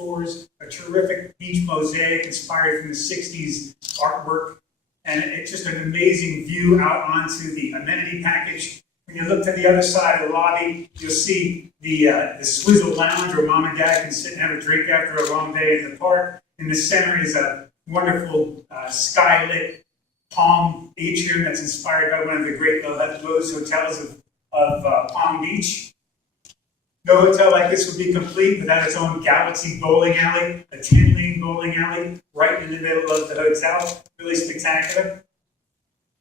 doors, a terrific beach mosaic inspired from the 60s artwork, and it's just an amazing view out onto the amenity package. When you look to the other side of the lobby, you'll see the Swizzle Lounge where mom and dad can sit and have a drink after a long day at the park. In the center is a wonderful skylit palm atrium that's inspired by one of the great Lowe's hotels of Palm Beach. No hotel like this would be complete without its own Galaxy bowling alley, a 10-lane bowling alley right in the middle of the hotel. Really spectacular.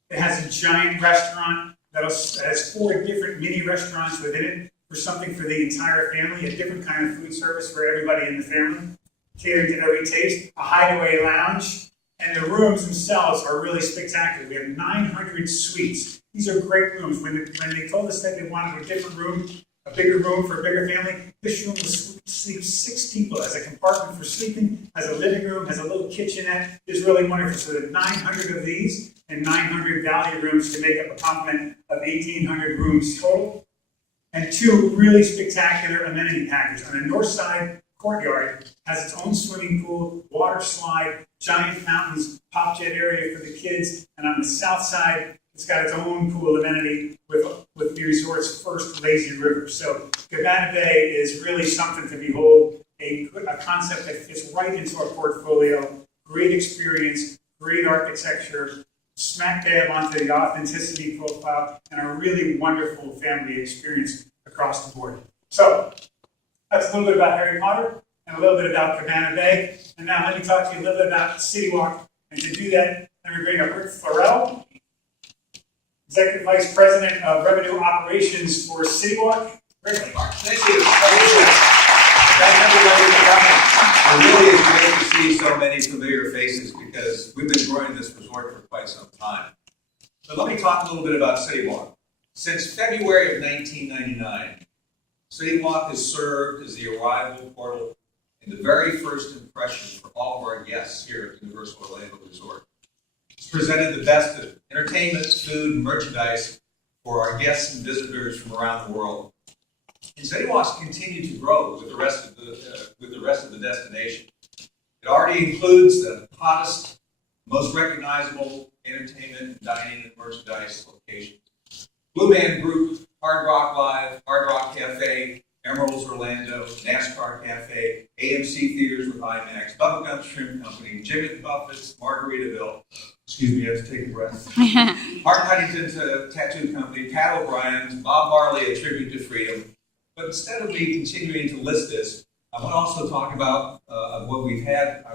It has a giant restaurant that has 4 different mini restaurants within it for something for the entire family, a different kind of food service for everybody in the family, catering to every taste, a hideaway lounge, and the rooms themselves are really spectacular. We have 900 suites. These are great rooms. When they told us that they wanted a different room, a bigger room for a bigger family, this room will sleep 6 people, has a compartment for sleeping, has a living room, has a little kitchenette. It's really wonderful. So there are 900 of these and 900 value rooms to make up a complement of 1,800 rooms total. And 2 really spectacular amenity packages. On the north side courtyard has its own swimming pool, water slide, giant fountains, pop jet area for the kids. And on the south side, it's got its own pool amenity with the resort's first lazy river. So Cabana Bay is really something to behold, a concept that fits right into our portfolio. Great experience, great architecture, smack dab onto the authenticity profile, and a really wonderful family experience across the board. So that's a little bit about Harry Potter and a little bit about Cabana Bay. And now let me talk to you a little bit about CityWalk. And to do that, let me bring up Rick Farrell, Executive Vice President of Revenue Operations for CityWalk. Rick. Thank you. Thanks everybody for coming. It really is great to see so many familiar faces because we've been growing this resort for quite some time. So let me talk a little bit about CityWalk. Since February of 1999, CityWalk has served as the arrival portal and the very first impression for all of our guests here at Universal Orlando Resort. It's presented the best of entertainment, food, and merchandise for our guests and visitors from around the world. And CityWalk's continued to grow with the rest of the destination. It already includes the hottest, most recognizable entertainment, dining, and merchandise locations. Blue Man Group, Hard Rock Live, Hard Rock Cafe, Emeralds Orlando, NASCAR Cafe, AMC Theaters with IMAX, Bubblegum Shrimp Company, Jimmy Buffett's Margaritaville, excuse me, I have to take a breath, Mark Huntington's Tattoo Company, Pat O'Brien's, Bob Marley, A Tribute to Freedom. But instead of me continuing to list this, I want to also talk about what we've had.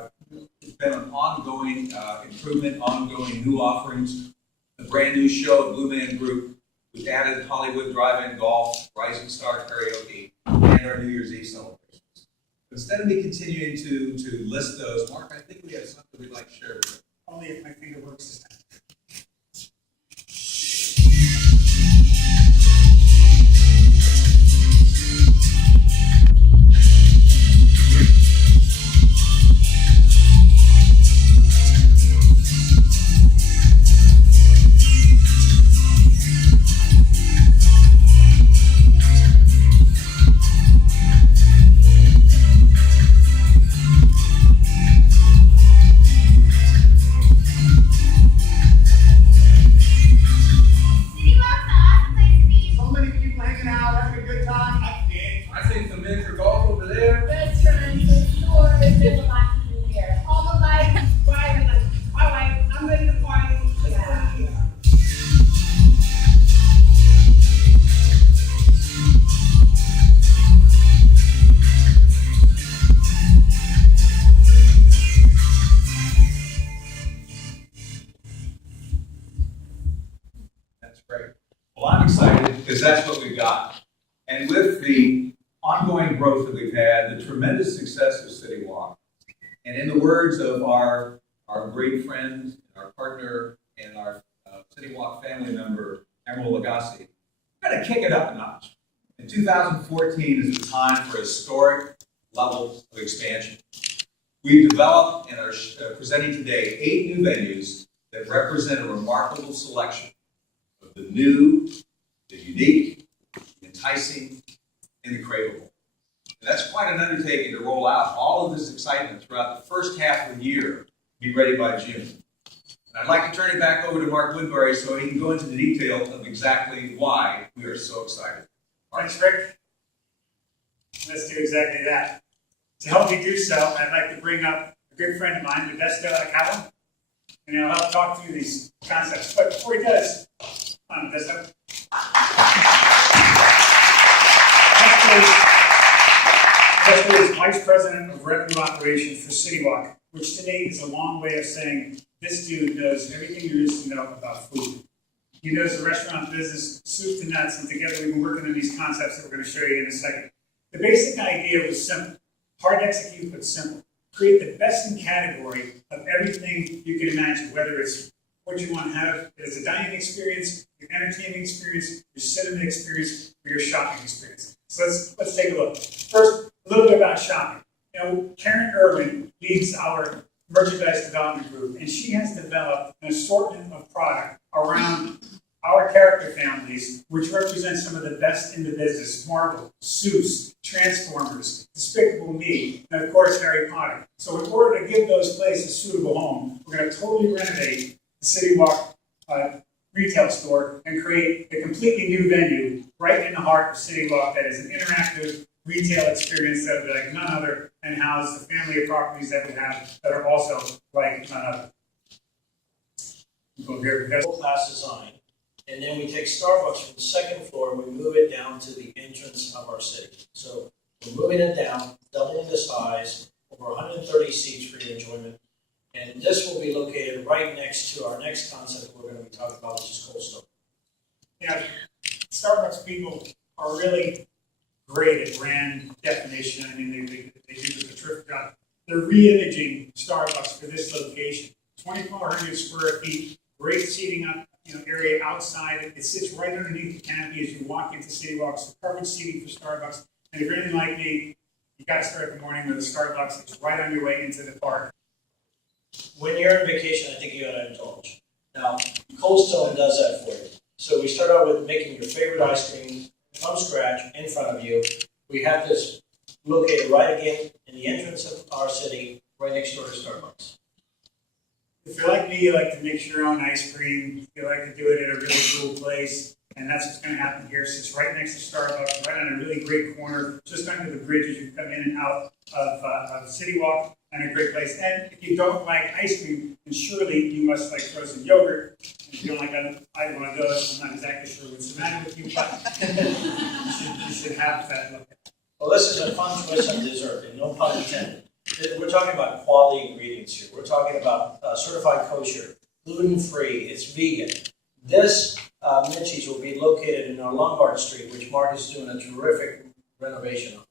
It's been an ongoing improvement, ongoing new offerings, a brand new show at Blue Man Group. We've added Hollywood Drive-In Golf, Rising Star Karaoke, and our New Year's Eve celebrations. But instead of me continuing to list those, Mark, I think we have something we'd like to share with you. Only if my finger works this time. That's what we've got. And with the ongoing growth that we've had, the tremendous success of CityWalk, and in the words of our great friend, our partner, and our CityWalk family member, Emerald Lagasse, we're going to kick it up a notch. And 2014 is the time for historic levels of expansion. We've developed and are presenting today 8 new venues that represent a remarkable selection of the new, the unique, the enticing, and the craveable. That's quite an undertaking to roll out all of this excitement throughout the first half of the year, be ready by June. And I'd like to turn it back over to Mark Woodbury so he can go into the detail of exactly why we are so excited. Thanks, Rick. Let's do exactly that. To help me do so, I'd like to bring up a good friend of mine, Modesto Acaba, and he'll help talk through these concepts. But before he does, come on, Modesto. Modesto is Vice President of Revenue Operations for CityWalk, which to me is a long way of saying this dude knows everything there is to know about food. He knows the restaurant business, soup to nuts, and together we've been working on these concepts that we're going to show you in a second. The basic idea was simple. Hard to execute, but simple. Create the best in category of everything you can imagine, whether it's what you want to have as a dining experience, your entertaining experience, your cinema experience, or your shopping experience. So let's take a look. First, a little bit about shopping. You know, Karen Irwin leads our merchandise development group, and she has developed an assortment of product around our character families, which represent some of the best in the business: Marvel, Seuss, Transformers, Despicable Me, and of course Harry Potter. So in order to give those places a suitable home, we're going to totally renovate the CityWalk retail store and create a completely new venue right in the heart of CityWalk that is an interactive retail experience that will be like none other and house the family of properties that we have that are also like none other. Go here because Class design. And then we take Starbucks from the second floor and we move it down to the entrance of our city. So we're moving it down, doubling the size, over 130 seats for your enjoyment. And this will be located right next to our next concept we're going to be talking about, which is Cold Stone. Yeah, Starbucks people are really great at brand definition. I mean, they do a terrific job. They're re-imaging Starbucks for this location. 2,400 square feet, great seating up, area outside. It sits right underneath the canopy as you walk into CityWalk. So covered seating for Starbucks. And if you're anything like me, you got to start the morning with a Starbucks. It's right on your way into the park. When you're on vacation, I think you got to indulge. Now, Cold Stone does that for you. So we start out with making your favorite ice cream from scratch in front of you. We have this located right again in the entrance of our city, right next door to Starbucks. If you're like me, you like to mix your own ice cream. You like to do it at a really cool place. And that's what's going to happen here. So it's right next to Starbucks, right on a really great corner, just under the bridge as you come in and out of CityWalk, and a great place. And if you don't like ice cream, then surely you must like frozen yogurt. And if you don't like either one of those, I'm not exactly sure what's the matter with you, but you should have that look. Well, this is a fun choice on dessert, and no pun intended. We're talking about quality ingredients here. We're talking about certified kosher, gluten-free, it's vegan. This Mitchie's will be located in our Lombard Street, which Mark is doing a terrific renovation on.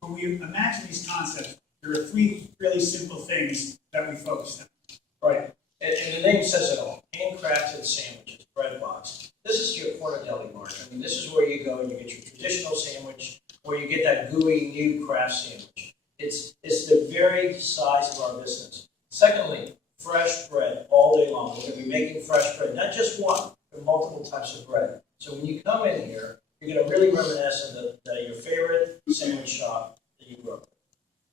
When we imagine these concepts, there are three really simple things that we focus on. Right. And the name says it all. Handcrafted sandwiches, bread box. This is your corner deli, Mark. I mean, this is where you go and you get your traditional sandwich, or you get that gooey new craft sandwich. It's the very size of our business. Secondly, fresh bread all day long. We're going to be making fresh bread, not just one, but multiple types of bread. So when you come in here, you're going to really reminisce of your favorite sandwich shop that you grew up with.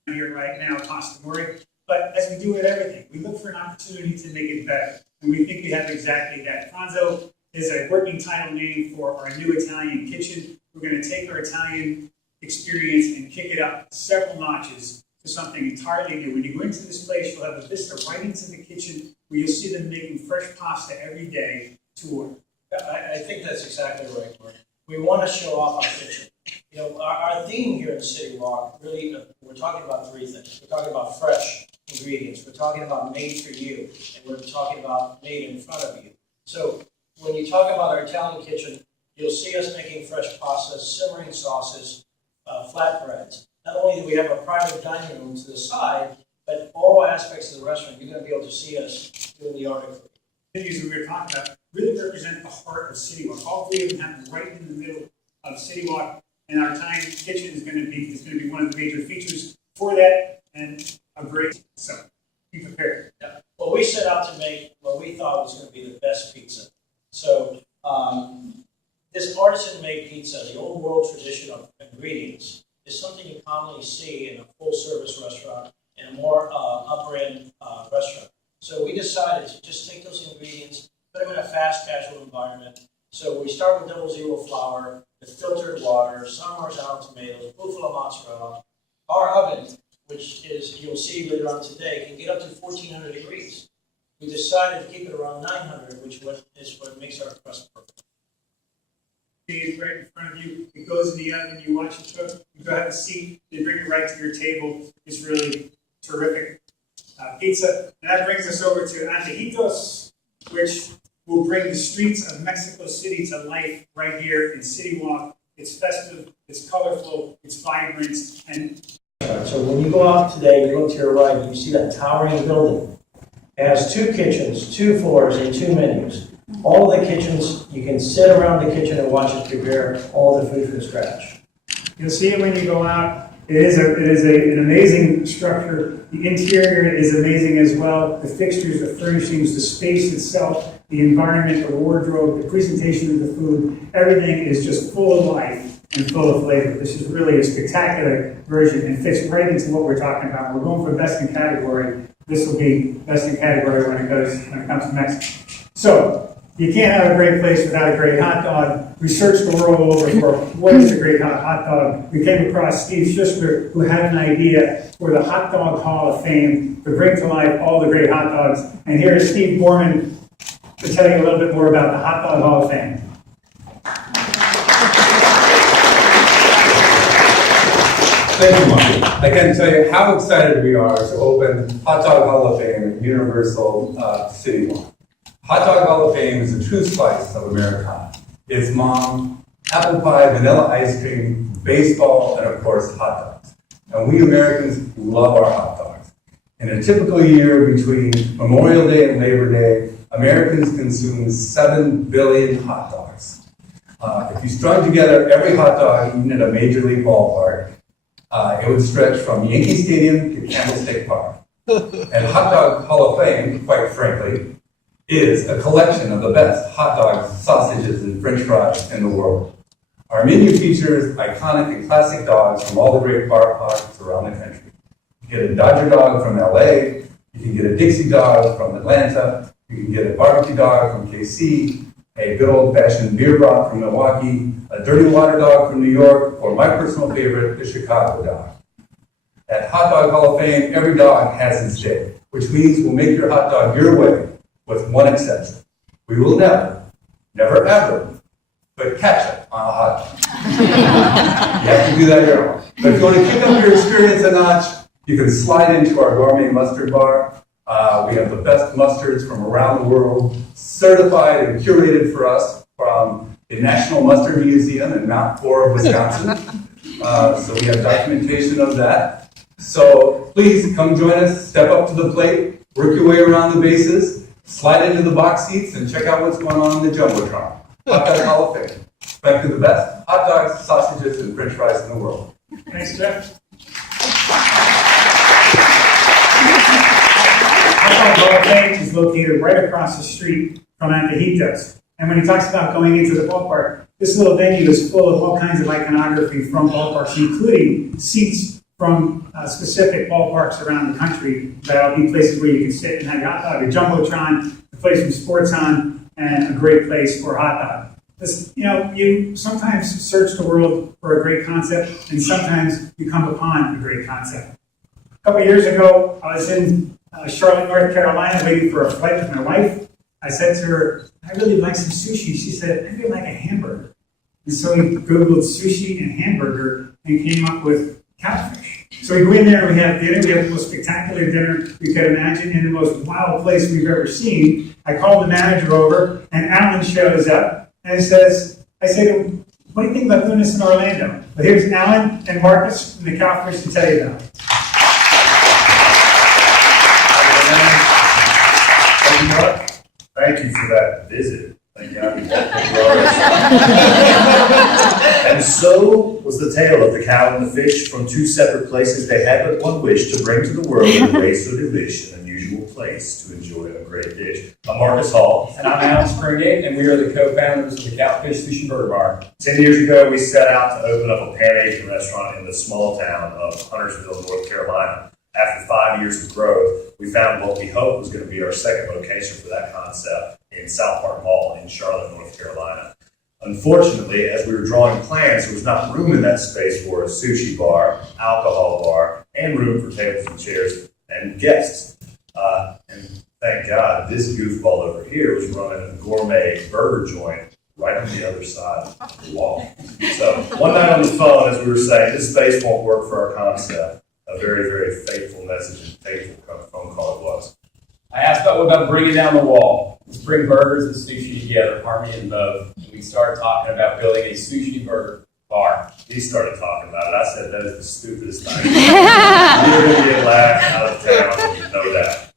I'm here right now, Pasta Mori. But as we do with everything, we look for an opportunity to make it better. And we think we have exactly that. Franzo is a working title name for our new Italian kitchen. We're going to take our Italian experience and kick it up several notches to something entirely new. When you go into this place, you'll have a vista right into the kitchen where you'll see them making fresh pasta every day to order. I think that's exactly right, Mark. We want to show off our kitchen. Our theme here in CityWalk, really, we're talking about three things. We're talking about fresh ingredients. We're talking about made for you. And we're talking about made in front of you. So when you talk about our Italian kitchen, you'll see us making fresh pastas, simmering sauces, flatbreads. Not only do we have a private dining room to the side, but all aspects of the restaurant, you're going to be able to see us doing the article. Things that we were talking about really represent the heart of CityWalk. All three of them happen right in the middle of CityWalk, and our Italian kitchen is going to be one of the major features for that, and a great. So be prepared. Yeah. Well, we set out to make what we thought was going to be the best pizza. So this artisan-made pizza, the old world tradition of ingredients, is something you commonly see in a full-service restaurant and a more upper-end restaurant. So we decided to just take those ingredients, put them in a fast casual environment. So we start with 00 flour, the filtered water, some Marzano tomatoes, buffalo mozzarella. Our oven, which is, you'll see later on today, can get up to 1400 degrees. We decided to keep it around 900, which is what makes our crust perfect. It's right in front of you. It goes in the oven. You watch it cook. You go have a seat. They bring it right to your table. It's really terrific pizza. And that brings us over to Antojitos, which will bring the streets of Mexico City to life right here in CityWalk. It's festive. It's colorful. It's vibrant. And so when you go out today, you look to your right, you see that towering building. It has 2 kitchens, 2 floors, and 2 menus. All of the kitchens, you can sit around the kitchen and watch it prepare all the food from scratch. You'll see it when you go out. It is an amazing structure. The interior is amazing as well. The fixtures, the furnishings, the space itself, the environment, the wardrobe, the presentation of the food, everything is just full of life and full of flavor. This is really a spectacular version and fits right into what we're talking about. We're going for best in category. This will be best in category when it comes to Mexico. So, you can't have a great place without a great hot dog. We searched the world over for what is a great hot dog. We came across Steve Schuster, who had an idea for the Hot Dog Hall of Fame to bring to life all the great hot dogs. And here is Steve Borman to tell you a little bit more about the Hot Dog Hall of Fame. Thank you, Mark. I can tell you how excited we are to open Hot Dog Hall of Fame at Universal CityWalk. Hot Dog Hall of Fame is a true slice of Americana. It's mom, apple pie, vanilla ice cream, baseball, and of course, hot dogs. And we Americans love our hot dogs. In a typical year between Memorial Day and Labor Day, Americans consume 7 billion hot dogs. If you strung together every hot dog eaten at a major league ballpark, it would stretch from Yankee Stadium to Candlestick Park. And Hot Dog Hall of Fame, quite frankly, is a collection of the best hot dogs, sausages, and french fries in the world. Our menu features iconic and classic dogs from all the great bar parks around the country. You get a Dodger dog from LA, you can get a Dixie dog from Atlanta, you can get a barbecue dog from KC, a good old-fashioned beer broth from Milwaukee, a dirty water dog from New York, or my personal favorite, the Chicago dog. At Hot Dog Hall of Fame, every dog has its day, which means we'll make your hot dog your way, with one exception. We will never ever put ketchup on a hot dog. You have to do that your own. But if you want to kick up your experience a notch, you can slide into our gourmet mustard bar. We have the best mustards from around the world, certified and curated for us from the National Mustard Museum in Mount Cora, Wisconsin. So we have documentation of that. So please come join us, step up to the plate, work your way around the bases, slide into the box seats, and check out what's going on in the Jumbotron. Hot Dog Hall of Fame. Back to the best hot dogs, sausages, and french fries in the world. Thanks, Jeff. Hot Dog Hall of Fame is located right across the street from Antojitos. And when he talks about going into the ballpark, this little venue is full of all kinds of iconography from ballparks, including seats from specific ballparks around the country. That'll be places where you can sit and have your hot dog, a Jumbotron, a place from Sports On, and a great place for a hot dog. This, you sometimes search the world for a great concept, and sometimes you come upon a great concept. A couple years ago, I was in Charlotte, North Carolina, waiting for a flight with my wife. I said to her, I really like some sushi. She said, I really like a hamburger. And so we Googled sushi and hamburger and came up with catfish. So we go in there and we have dinner. We have the most spectacular dinner we could imagine in the most wild place we've ever seen. I called the manager over, and Alan shows up and says, I say to him, what do you think about doing this in Orlando? But here's Alan and Marcus from the Cowfish to tell you about it. Thank you, Mark. Thank you for that visit. Thank you. And so was the tale of the cow and the fish from two separate places. They had but one wish, to bring to the world in a way so delish and unusual usual place to enjoy a great dish. I'm Marcus Hall. And I'm Alan Springate, and we are the co-founders of the Catfish Sushi Burger Bar. 10 years ago, we set out to open up a Pan-Asian restaurant in the small town of Huntersville, North Carolina. After 5 years of growth, we found what we hoped was going to be our second location for that concept in South Park Mall in Charlotte, North Carolina. Unfortunately, as we were drawing plans, there was not room in that space for a sushi bar, alcohol bar, and room for tables and chairs and guests. And thank God, this goofball over here was running a gourmet burger joint right on the other side of the wall. So one night on the phone, as we were saying, this space won't work for our concept, a very, very fateful message and fateful phone call it was. I asked what about bringing down the wall. Let's bring burgers and sushi together, harmony in both. And we started talking about building a sushi burger bar. He started talking about it. I said, that is the stupidest thing. You're going to get laughed out of town, no doubt.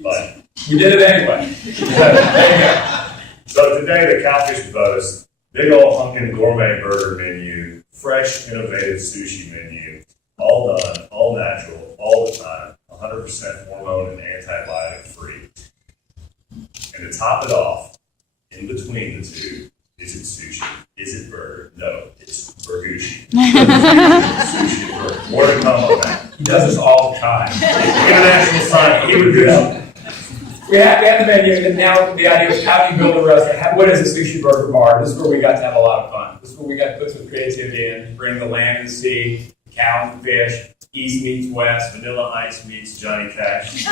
But We did it anyway. There you go. so today, the Catfish boasts big old hunkin' gourmet burger menu, fresh, innovative sushi menu, all done, all natural, all the time, 100% hormone and antibiotic free. And to top it off, in between the two, is it sushi? Is it burger? No, it's burgushi. Sushi and burger. More to come on that. He does this all the time. International sign, burgushi. We have the menu, and now the idea is how do you build a restaurant? What is a sushi burger bar? This is where we got to have a lot of fun. This is where we got to put some creativity in, bring the land and the sea, the cow and the fish, east meets west, Vanilla Ice meets Johnny Cash.